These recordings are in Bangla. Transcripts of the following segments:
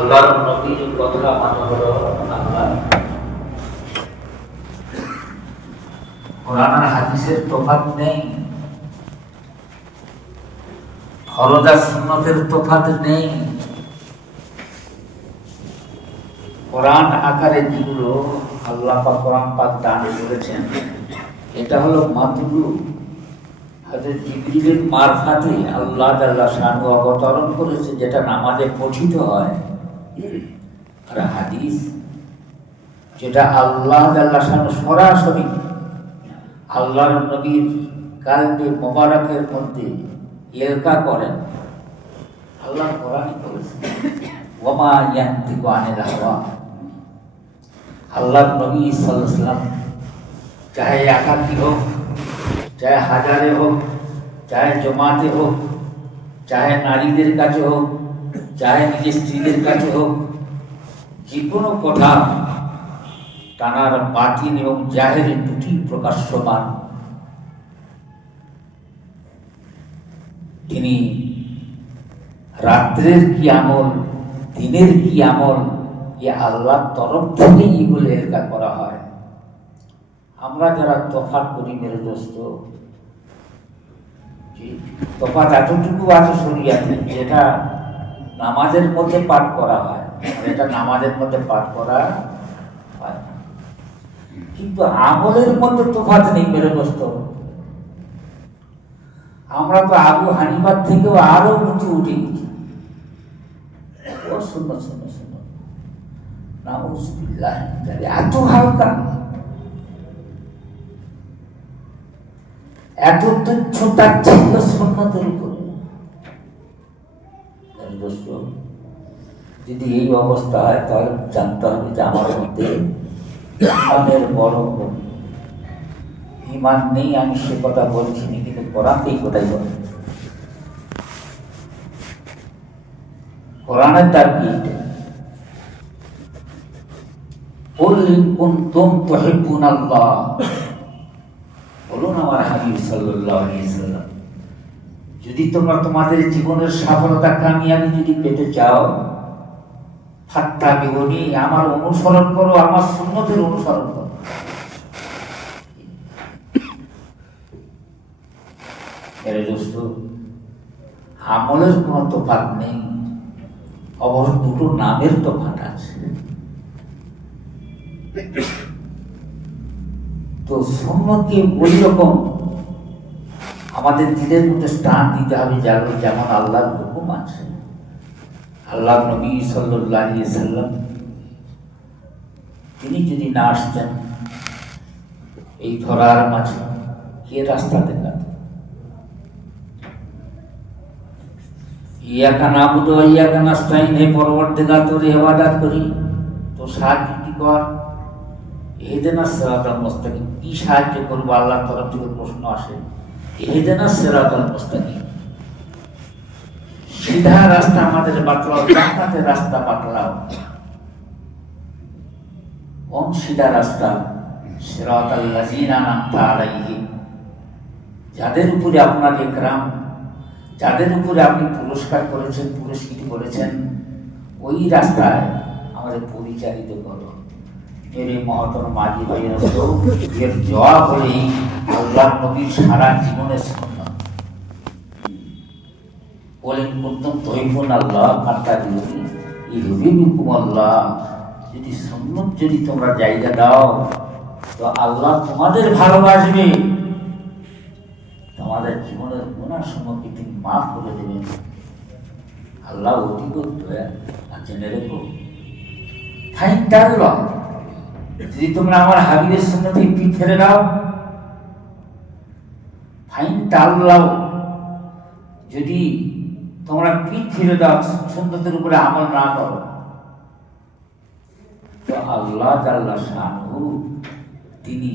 আল্লাহর নবীর কথা মানে হলো আল্লাহ। কোরআন আর হাদিসের তফাৎ নেই, ফরজ আর সুন্নতের তফাৎ নেই। কোরআন আকারে যেগুলো আল্লাহ পাক কোরআন পাক দান করেছেন, এটা হলো মাতলু হযরত জিবরিলের মারফতে আল্লাহ তাআলা শানু অবতরণ করেছে, যেটা নামাজে পঠিত হয়। আর হাদিস যেটা আল্লাহ তাআলা শানু সরাসরি আল্লাহর নবীর কালবে মোবারকের মধ্যে ইলকা করেন, আল্লাহ কোরআনই করেছেন ওয়ামা ইয়ানতিকু আনিল হাওয়া। আল্লাহর নবী সাল্লাল্লাহু আলাইহি ওয়াসাল্লাম চাহে একাকী হোক, চাহে হাজারে হোক, চাহে জমাতে হোক, চাহে নারীদের কাছে হোক, চাহে নিজের স্ত্রীদের কাছে হোক, যে কোনো কথা তানার বাতিন এবং জাহের দুটি প্রকাশ্যমান। তিনি রাত্রের কি আমল, দিনের কি আমল, এ আল্লাহর তরফ থেকে এগুলো এলকা করা হয়। আমরা যারা তফাৎ করি মেরে দোস্ত, তফাৎ এতটুকু আছে শরীয়তে, যেটা নামাজের মধ্যে পাঠ করা হয়, এটা নামাজের মধ্যে পাঠ করা হয় না। কিন্তু আমলের মধ্যে তফাৎ নেই মেরে দোস্ত। আমরা তো আবু হানিফার থেকেও আরো উঁচু উঠে গেছি। ও শূন্য শূন্য শূন্য নাউজুবিল্লাহ, এত হালকা, এত তুচ্ছ তাচ্ছিল্য সুন্নতের উপরে। যদি এই অবস্থা হয়, তাহলে জানতে হবে যে আমার মধ্যে ইমানের বড় ইমান নেই। আমি সে কথা বলছি না, কিন্তু কোরআন এই কথাই বলে। কোরআনের দাবি এটা, কুল ইন কুনতুম তুহিব্বুনাল্লাহ, বলুন আমার হাবিব সাল্লাল্লাহু আলাইহি ওয়াসাল্লাম, যদি তোমরা তোমাদের জীবনের সফলতা কামিয়াবি যদি পেতে চাও, ফাত্তাবিউনি, আমার অনুসরণ করো, আমার সুন্নতের অনুসরণ করো। এর দোস্ত, আমলের কোনো তফাৎ নেই, অবশ্য দুটো নামের তফাৎ আছে। তো সুন্নতকে ওই রকম আমাদের দিলের মধ্যে স্থান দিতে হবে, যেমন আল্লাহর হুকুম আছে। আল্লাহ নবী সাল্লাল্লাহু আলাইহি ওয়াসাল্লাম তিনি যদি না আসতেন এই ধরার মাঝে, কে রাস্তা দেখাত? ইয়াকা নাবুদু ওয়া ইয়াকা নাস্তাইন, হে পরবর্তীকার তোর ইবাদত করি, তো সাহায্য কি কর, ইহদিনাস সিরাতাল মুস্তাকিম। কি সাহায্য করবো? আল্লাহর তরফ থেকে প্রশ্ন আসে, ইহদিনাস সিরাতাল মুস্তাকিম, সিধা রাস্তা আমাদের বাতলাও, জান্নাতের রাস্তা বাতলাও। কোন সিধা রাস্তা? সিরাতাল লাযিনা আনআমতা আলাইহিম, যাদের উপরে আপনার ইকরাম, যাদের উপরে আপনি পুরস্কার করেছেন, পুরস্কৃত করেছেন, ওই রাস্তায় আমাদের পরিচালিত করো। মেরে মহতর মাঝি ভাইয়ের এর জবাব হলে আল্লাহ নবীর সারা জীবনের সুন্নাত। বলেন কুনতুম তুহিব্বুনাল্লাহ ফাত্তাবিউনি ইউহিব্বুকুমুল্লাহ, যদি সুন্নত যদি তোমরা জায়গা দাও, তো আল্লাহ তোমাদের ভালোবাসবে, তোমাদের জীবনের গুনাহ সমূহকে তিনি মাফ করে দেবেন। আল্লাহ অধিক দয়া জেনে রেখো। ফাইনতাল্লাহ, যদি তোমরা আমার হাবিবের সুন্নতে পিঠ ফেলে দাও, ফাইনতাল্লাহ, যদি তোমরা পিঠ ফিরে দাও, সুন্নতের উপরে আমল না করো, তো আল্লাহ জাল্লা শানহু তিনি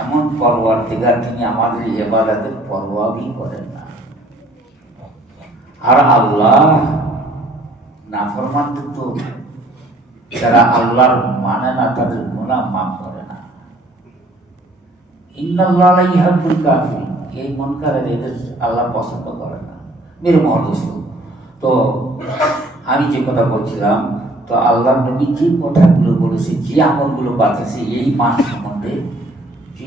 এমন পরওয়ারদিগার, তিনি আমাদের ইবাদতের পরোয়াই করেন না। আর আল্লাহ নাফরমানদের তো, যারা আল্লাহর মানে না, তাদের গুনাহ মাফ করে না। ইন্নাল্লাহা লা ইউহিব্বুল কাফিরিন, এই মুনকারের এদের আল্লাহ পছন্দ করে না। মেরে মহদোস্ত, তো আমি যে কথা বলছিলাম, তো আল্লাহ নবী যে কথাগুলো বলেছে, যে আমলগুলো বাতাছে এই মাস সম্বন্ধে, যে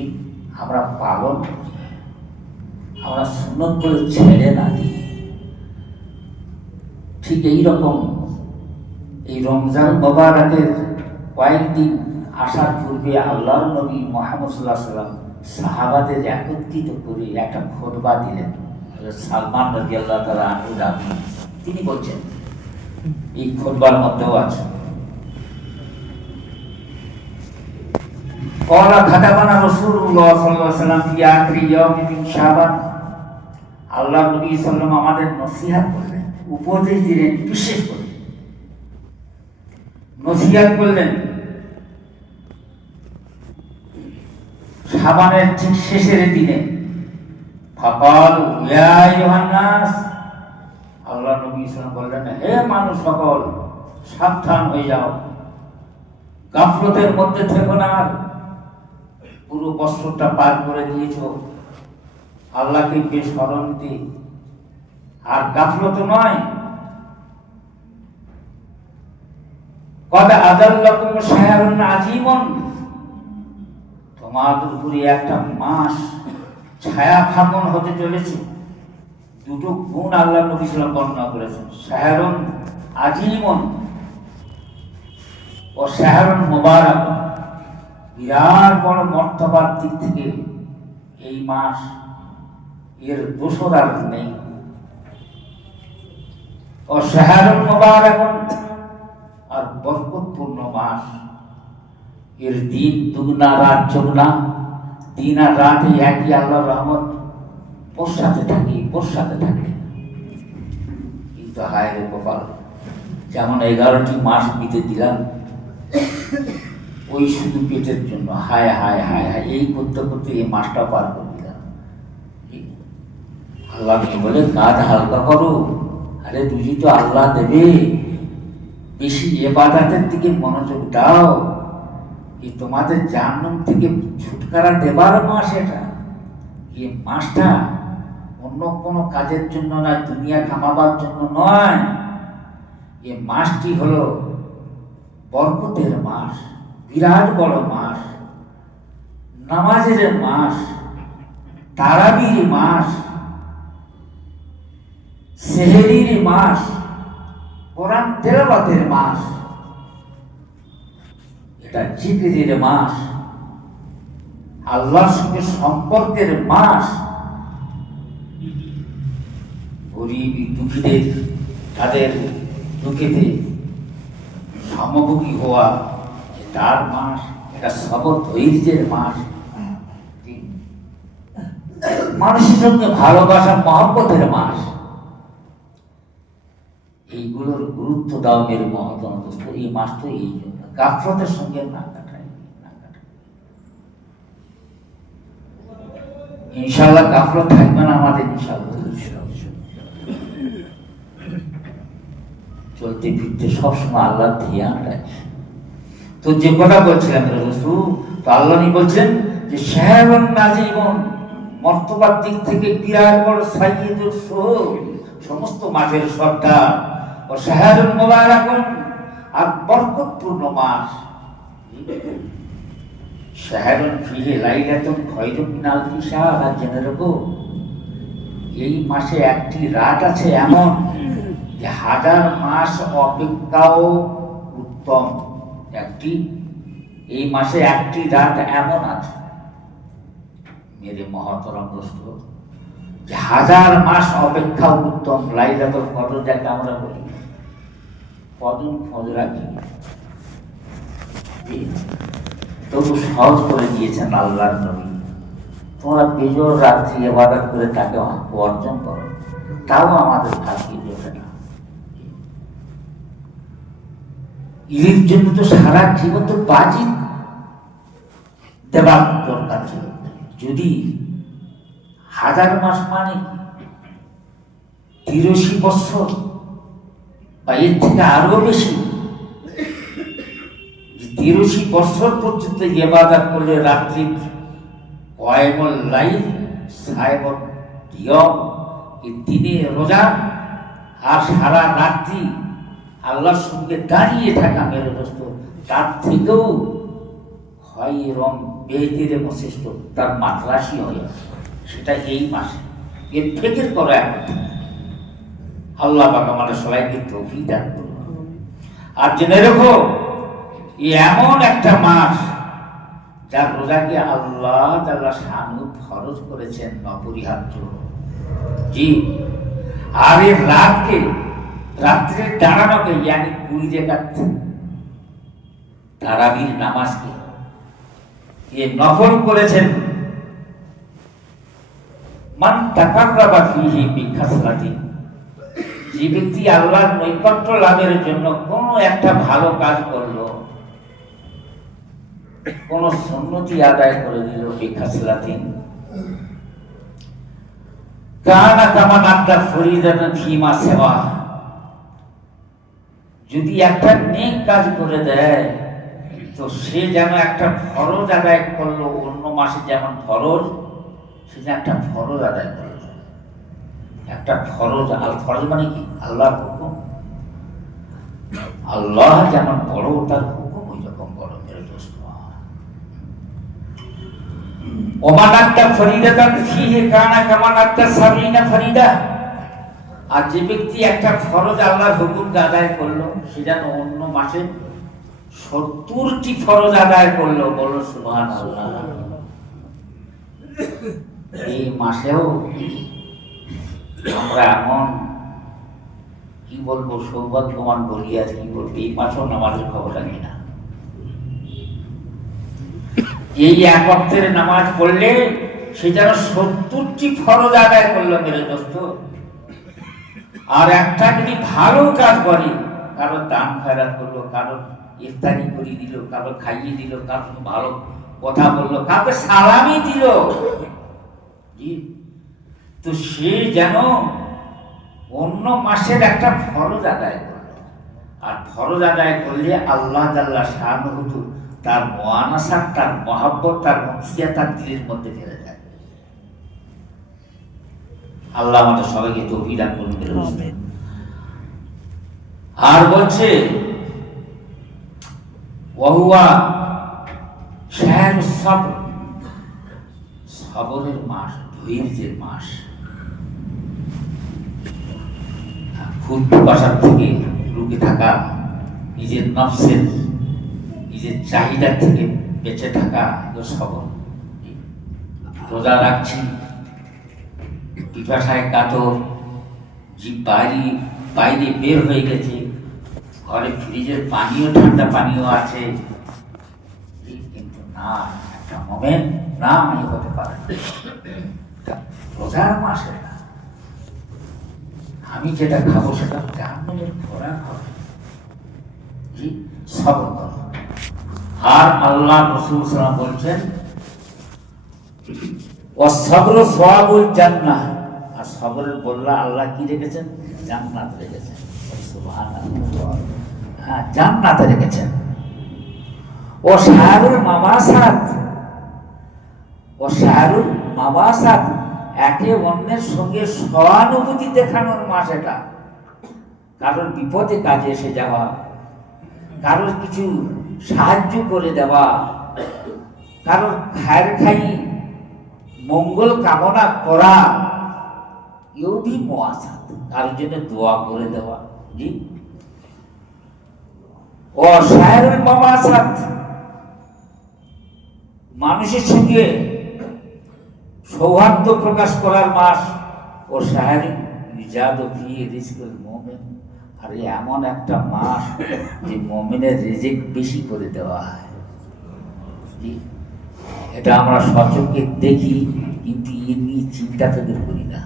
আমরা পালন করি, আমরা সুন্নত করে ছেড়ে না দিই। ঠিক এইরকম এই রমজান মোবারকের কয়েকদিন আসার পূর্বে আল্লাহর নবী মুহাম্মদ সাল্লাল্লাহু আলাইহি ওয়াসাল্লাম সাহাবাদের একত্রিত করে একটা খুতবা দিলেন। সালমান রাদিয়াল্লাহু তাআলা আনহু রাবি তিনি বলছেন, এই খুতবার মধ্যেও আছে, قال خطبنا رسول الله صلى الله عليه وسلم في آخر يوم من شعبان। আল্লাহ নবী সাল্লাল্লাহু আলাইহি ওয়াসাল্লাম আমাদের নসিহত করলেন, উপদেশ দিলেন, বিশেষ করে নসিহত করলেন শাবানের ঠিক শেষের দিনে। ফাকালু ইয়া আইয়ুহান নাস, আল্লাহ নবী সাল্লাল্লাহু আলাইহি ওয়াসাল্লাম বললেন, হে মানুষ সকল, সাবধান হয়ে যাও, গাফলতের মধ্যে থেকো না। পুরো বছরটা পার করে দিয়েছো আল্লাহকে বেশ স্মরণ দিতে, আর গাফলত নয়। কদ আযাল্লাকুম শাহরুন আযীমুন, তোমাদের উপরে একটা মাস ছায়া ফাগুন হতে চলেছে। দুটো গুণ আল্লাহ নবী সাল্লাল্লাহু আলাইহি ওয়াসাল্লাম বর্ণনা করেছেন, শাহরুন আযীমুন ও শাহরুন মুবারাক। বিরাট বড় মর্তবার দিক থেকে এই মাস, এর দোষর আর নেই। ও শাহরুন মুবারাক, আর বরকতপূর্ণ মাস, এর দিন দুগুনা রাত চৌগুনা, দিন আর রাতে একই আল্লাহর রহমত বর্ষাতে থাকে, বর্ষাতে থাকে। কিন্তু হায় রে কপাল, যেমন 11টি মাস বিতে দিলাম ওই শুধু পেটের জন্য, হায় হায় হায় হায়, এই করতে করতে এই মাসটা পার করে দিলাম। আল্লাহ বলে কাজ হালকা করো, আরে রুজি তো আল্লাহ দেবে, বেশি ইবাদতের দিকে মনোযোগ দাও। এই তোমাদের জাহান্নাম থেকে ছুটকারা দেবার মাস এটা। এই মাসটা অন্য কোনো কাজের জন্য না, দুনিয়া কামাবার জন্য নয়। এই মাসটি হলো বরকতের মাস, বিরাট বড় মাস, নামাজের মাস, তারাবির মাস, সেহরির মাস, কোরআন তেলাওয়াতের মাস, এটা জিকিরের মাস, আল্লাহর সঙ্গে সম্পর্কের মাস, গরিব দুঃখীদের তাদের দুঃখেতে সমভোগী হওয়া তার মাস, এটা সবর ধৈর্যের মাস, মানুষের সঙ্গে ভালোবাসা মহব্বতের মাস। এইগুলোর গুরুত্ব দাও মেরে মহতম দোস্ত, এই মাস তো এই জন্য গাফলতের সঙ্গে না কাটাই, না কাটাই। ইনশাআল্লাহ গাফলত থাকবে না আমাদের, ইনশাআল্লাহ চলতে ফিরতে সবসময় আল্লাহ ধ্যান রাখি। তো যে কথা বলছিলাম রাসূল, তো আল্লাহ বলছেন যে শাহরুন আযীমুন, মর্তবার দিক থেকে বিরাট বড় সাইয়্যিদুল শুহুর, সমস্ত মাসের সর্দার, ও শাহরুন মুবারাকুন, আর বরকতপূর্ণ মাস। শাহরুন ফিহি লাইলাতুন খায়রুম মিন আলফি শাহর, আর জেনে রাখো এই মাসে একটি রাত আছে এমন যে 1000 মাস অপেক্ষাও উত্তম। এই মাসে একটি রাত এমন আছে মেরে মহতরম দোস্ত, যে 1000 মাস অপেক্ষা উত্তম। লাইলাতুল কদর যাকে আমরা বলি, কদর খোঁজ রাখি, তবু সহজ করে দিয়েছেন আল্লাহর নবী। তোমরা বেজোর রাত্রি ইবাদত করে তাকে অর্জন করো, তাও আমাদের ভাগ্যে জোটে না। এর জন্য তো সারা জীবন তো বাজি দেবার দরকার ছিল। যদি 1000 মাস মানে 83 বছর বা এর থেকে আরো বেশি, 83 বছর পর্যন্ত ইবাদত করলে রাত্রি কয়েমুল লাইল সাহেবত দিয়ম, এই দিনে রোজা আর সারা রাত্রি আল্লাহর সঙ্গে দাঁড়িয়ে থাকা মেরে দোস্ত, তার থেকেও হয় রং বেহতিরে শ্রেষ্ঠ, তার মাদ্রাসি হয়ে সেটা এই মাসে এর ফেকের করো এখন। আল্লাহ পাক আমাদের সবাইকে তৌফিক দান করুন। আর জেনে রেখো, এমন একটা মাস যার রোজাকে আল্লাহ তাআলা শানু ফরজ করেছেন অপরিহার্য। জি, আর এর রাত্রে দাঁড়ানোকে ইয়ানি 20 রাকাত তারাবির নামাজকে এ নফল করেছেন। মান তাকাররাবা ফিহি বিখাসলাতিন, যে ব্যক্তি আল্লাহর নৈকট্য লাভের জন্য কোনো একটা ভালো কাজ করলো, কোন সুন্নতি আদায় করে দিল, বিখাসলাতিন কানা কামান আদা ফরিদাতান ফিমা সিওয়া, যদি একটা নেক কাজ করে দেয় তো সে যেন একটা ফরজ আদায় করলো, অন্য মাসে যেমন ফরজ, সে যেন একটা ফরজ আদায় করলো। একটা ফরজ, আল ফরজ মানে কি? আল্লাহর হুকুম। আল্লাহ যেমন বড়, তার হুকুম ওই রকম বড়। মেরে দোস্ত, ওমান আদা ফরিদাতান ফিহি কানা কামান আদা সাবিনা ফরিদা, আর যে ব্যক্তি একটা ফরজ আল্লাহর হুকুম আদায় করলো, সে যেন অন্য মাসে 70টি ফরজ আদায় করলো। বলো সুবহানাল্লাহ। এই মাসেও আমরা এমন কি বলবো, সৌভাগ্যবান বলি আর কি বলবো, এই মাসেও নামাজের খবর রাখি না। এই এক ওয়াক্তের নামাজ পড়লে সে যেন 70টি ফরজ আদায় করলো মেরে দোস্ত। আর একটা যদি ভালো কাজ করে, কারো দান খয়রাত করলো, কারো ইফতারি করে দিল, কারো খাইয়ে দিল, কারো ভালো কথা বললো, কাউকে সালামি দিল, তো সে যেন অন্য মাসের একটা ফরজ আদায় করলো। আর ফরজ আদায় করলে আল্লাহ তাআলা শানুহু তার মুআনাসাত, তার মহব্বত, তার মুনসিয়াত তার দিলের মধ্যে ফেলে যায়। আল্লাহ আমাদের সবাইকে তৌফিক দান করুন। আর বলছে ওয়াহুয়া শাহরুস সবর, সবরের মাস, ধৈর্যের মাস। খুব বাসার থেকে রুখে থাকা, নিজের নফসের, নিজের চাহিদা থেকে বেঁচে থাকা, এগুলো সবর। রোজা রাখছি, পিপাসায় কাতর, জিভ বাইরে বের হয়ে গেছে, ঘরে ফ্রিজের পানিও, ঠান্ডা পানিও আছে, কিন্তু না, একটা মোমেন্ট না আমি হতে পারে। রোজার মাস এটা, আমি যেটা খাবো সেটা জাহান্নামের খোরাক হবে। জি, সবর করো। আর আল্লাহ রাসূল সাল্লাল্লাহু আলাইহি ওয়াসাল্লাম বলছেন ওয়াসসাবরু সাওয়াবুল জান্নাহ, আর সবরের বললা আল্লাহ কি রেখেছেন? জান্নাত রেখেছেন। সুবহানাল্লাহ, হ্যাঁ, জান্নাত রেখেছেন। ও শাহরুল মাবাসাত, ও শাহরুল মাবাসাত, একে অন্যের সঙ্গে সহানুভূতি দেখানোর মাস এটা। কারোর বিপদে কাজে এসে যাওয়া, কারোর কিছু সাহায্য করে দেওয়া, কারোর খায়ের খাই মঙ্গল কামনা করা, এও ভি মুআসাত, কারোর জন্য দোয়া করে দেওয়া। জি, ও শাহরুল মাবাসাত, মানুষের সঙ্গে সৌহার্দ্য প্রকাশ করার মাস। ও শাহরুল ইজাদু ফি রিজকুল মুমিন, আর এমন একটা মাস যে মুমিনের রিজিক বেশি করে দেওয়া হয়। এটা আমরা সচক্ষে দেখি, কিন্তু এ নিয়ে চিন্তা ফিকির করি না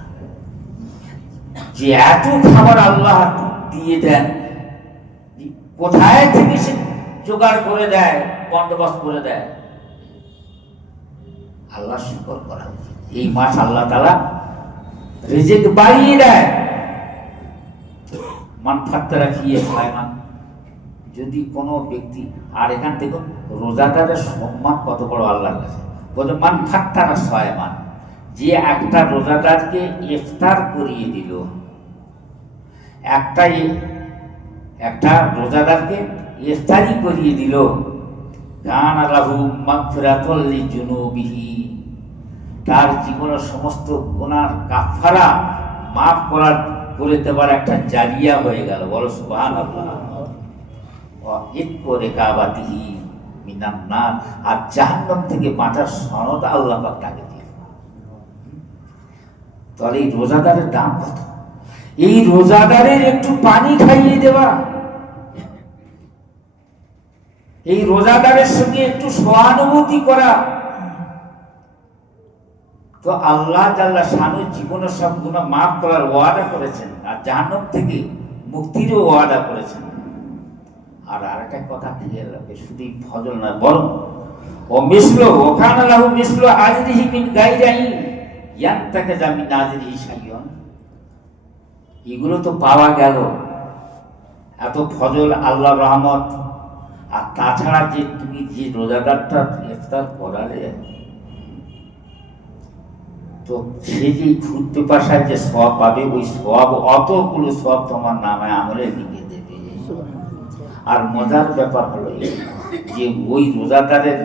যে এত খাবার আল্লাহ দিয়ে দেন, কোথায় থেকে সে জোগাড় করে দেয়, বন্দোবস্ত করে দেয়। আল্লাহ শুকর করা উচিত। এই মাস আল্লাহ তাআলা রিজিক বাড়িয়ে দেয়। মান ফাত্তারা ফিয়ে সায়মান, যদি কোনো ব্যক্তি, আর এখান থেকে রোজাদারের সম্মান কত বড় আল্লাহর কাছে। বলে মান ফাত্তারা সায়মান, যে একটা রোজাদারকে ইফতার করিয়ে দিল, একটা একটা রোজাদারকে ইফতারি করিয়ে দিল, কানা লাহু মাগফিরাতুল লিজুনুবিহি, তার জীবনের সমস্ত গুনাহ কাফারা মাফ করে দেবার একটা জারিয়া হয়ে গেল। বলো সুবহানাল্লাহ। ওয়া ইতকু রিকাবাতিহি মিনান নার, আর জাহান্নাম থেকে বাঁচার সনদ আল্লাহ পাক তাকে দিলেন। তাহলে এই রোজাদারের দাম কত? এই রোজাদারের একটু পানি খাইয়ে দেওয়া, এই রোজাদারের সঙ্গে একটু সহানুভূতি করা, তো আল্লাহ জাল্লা শানু জীবনের সব গুনাহ মাফ করার ওয়াদা করেছেন, আর জাহান্নাম থেকে মুক্তিরও ওয়াদা করেছেন। আর আরেকটা কথা খেয়াল রাখবে, শুধু ফজল না, বরং ও মিসলু ওয়া কানা লাহু মিসলু আজরিহি মিন গায়রি ইয়ানতাকাজা মিন আজরিহি শাইয়ুন। এগুলো তো পাওয়া গেল, এত ফজল, আল্লাহর রহমত, আর তাছাড়া যে তুমি যে রোজাদারটা ইফতার করালে, তো সে যে খুঁজতে পাশায় যে সওয়াব পাবে, ওই সওয়াব অতগুলো সওয়াব তোমার নামে আমলে লিখে দেবে। আর মজার ব্যাপার হলো যে ওই রোজাদারের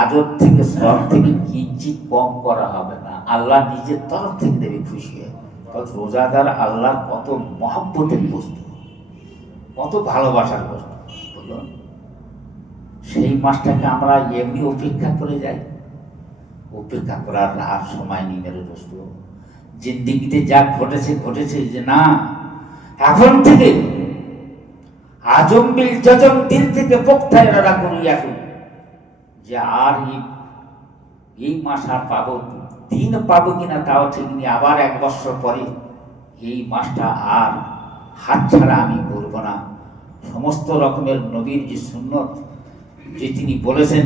আজর থেকে সওয়াব থেকে কিঞ্চিত কম করা হবে না, আল্লাহ নিজের তরফ থেকে দেবে খুশি হয়ে। রোজাদার আল্লাহর কত মহব্বতের বস্তু, কত ভালোবাসার বস্তু বলুন। সেই মাসটাকে আমরা এমনি অপেক্ষা করে যাই, অপেক্ষা করার আর সময় নেই মেরে দোস্ত। জিন্দিগিতে যা ঘটেছে ঘটেছে, যে না এখন থেকে আজম্বিল যজম দিল থেকে পোক্তা এরা করিয়া আসুন, যে আর এই মাস আর পাবো, দিন পাবো কিনা তাও ঠিক নেই, আবার 1 বছর পরে এই মাসটা আর হাত ছাড়া আমি করব না। সমস্ত রকমের নবীর যে সুন্নত যে তিনি বলেছেন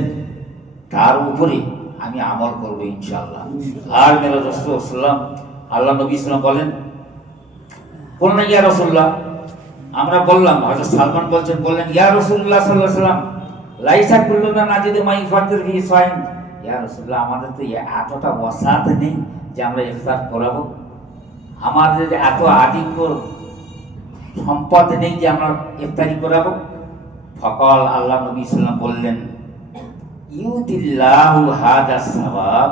তার উপরে আমি আমল করবো ইনশাআল্লাহ। আর মেরা রাসূলুল্লাহ আল্লাহ নবী সাল্লাল্লাহু বলেন, বললেন ইয়া রাসূলুল্লাহ, আমরা বললাম, হযরত সালমান বললেন ইয়া রাসূলুল্লাহ সাল্লাল্লাহু আলাইহি ওয়াসাল্লাম লাইসা কুল্লুনা নাজিদু মা ইফাতির ফি সাইম। ইয়া রাসূলুল্লাহ, আমাদের তো এতটা ওয়াসাত নেই যে আমরা ইফতার করাবো, আমাদের এত আধিক্য সম্পদ নেই যে আমরা ইফতারি করাবো। ফকাল আল্লাহ নবী সাল্লাল্লাহু বললেন, ইউতিল্লাহু হাদা সওয়াব,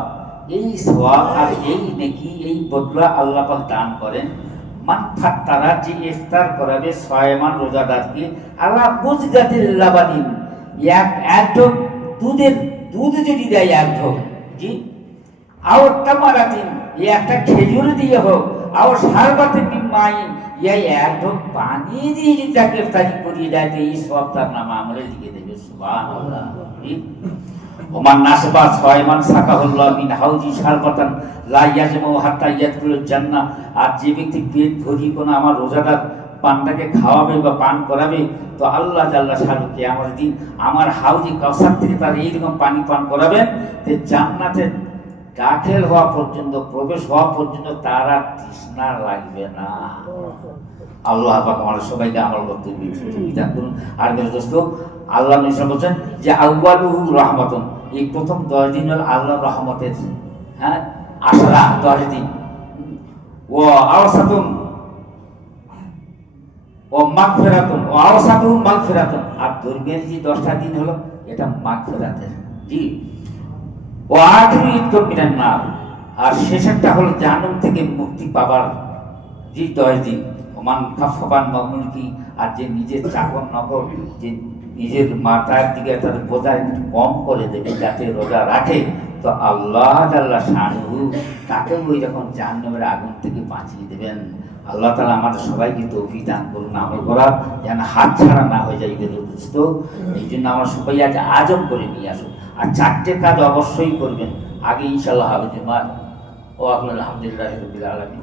এই সওয়াব আর এই নেকি, এই বদলা আল্লাহ পাক দান করেন মান ফাত্তারা, যে ইফতার করাবে সায়মান রোজাদারকে, আলা বুজগাতিল লাবানিন, এক ঢোক দুধ যদি দেয়, 1 ঢোক, জি, আও তামারাতিন, একটা খেজুর দিয়ে হোক, আও শারবাতিন মিন মাইন, এই 1 ঢোক পানি দিয়ে যদি তাকে ইফতারি করিয়ে দেয়, তো এই সওয়াব তার নামে আমলে লিখে দেবে। সুবহানাল্লাহ। ওমান নাসবা সায়মান সাকাহুল্লাহ মিন হাউজি শারবাতান লা ইয়াজমু হাত্তা ইয়াদখুলুল জান্নাহ, আর যে ব্যক্তি পেট ভরিয়ে কোনো আমার রোজাদার পানটাকে খাওয়াবে বা পান করাবে, তো আল্লাহ জাল্লা শানু কিয়ামতের দিন আমার হাউজি কাউসার থেকে তার এইরকম পানি পান করাবেন, যে জান্নাতে দাখিল হওয়া পর্যন্ত, প্রবেশ হওয়া পর্যন্ত তার আর তৃষ্ণা লাগবে না। আল্লাহ পাক আমাদের সবাইকে আমল করতে বিধান করুন। আর মেরে দোস্ত, আল্লাহ নবী বলছেন যে আউয়ালুহু রাহমাতুন, এই প্রথম 10 দিন হল আল্লাহর রহমতের, হ্যাঁ, আশরা 10 দিন, ও আওসাতুন ও মাগফিরাতুন, ও আওসাতুহু মাগফিরাতুন, আর দরমিয়ানি যে 10টা দিন হলো এটা মাগফিরাতের, জি, ও আখিরু ইতকুম মিনান নার, আর শেষেরটা হলো জাহান্নাম থেকে মুক্তি পাবার যে 10 দিন। ওমান খাফফান মামুলকি, আর যে নিজের চাকর নকর, যে নিজের মাথার দিকে তাদের বোঝা একটু কম করে দেবে যাতে রোজা রাখে, তো আল্লাহ জাল্লা শানহু তাকে ওই রকম জাহান্নামের আগুন থেকে বাঁচিয়ে দেবেন। আল্লাহ তাআলা আমাদের সবাইকে তৌফিক দান করুন আমল করার, যেন হাত ছাড়া না হয়ে যায় দোস্ত। এই জন্য আমরা সবাই আজ আজম করে নিয়ে আসুন, আর 4টে কাজ অবশ্যই করবেন। আগে ইনশাআল্লাহ হবে জুমার। ও আলহামদুলিল্লাহি রাব্বিল আলামিন।